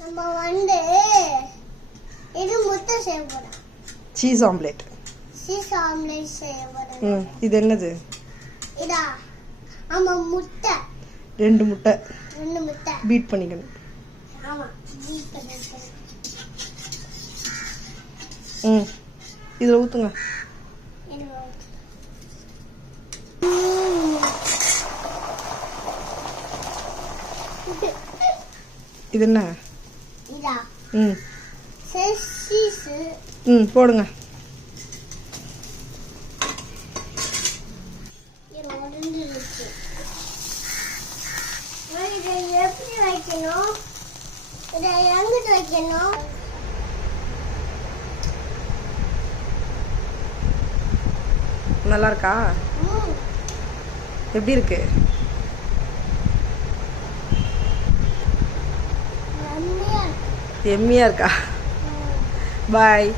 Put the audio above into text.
நம்ம வந்து இது முட்டை செய்ய போறோம். Cheese omelette. சீஸ் ஆம்லெட் செய்ய போறோம். இது என்னது? இதா ஆமா முட்டை. 2 முட்டை. 2 முட்டை பீட் பண்ணிக்கணும். ஆமா பீட் பண்ணிக்கணும். இதுல ஊத்துங்க. இது என்ன? இதா சீஸ். போடுங்க. இது உடைஞ்சிருச்சு. இதை எப்படி வைக்கணும்? இதை எங்கிட்டு வைக்கணும்? நல்லா இருக்கா? எப்படி இருக்கு? எம்மியா இருக்கா? பாய்.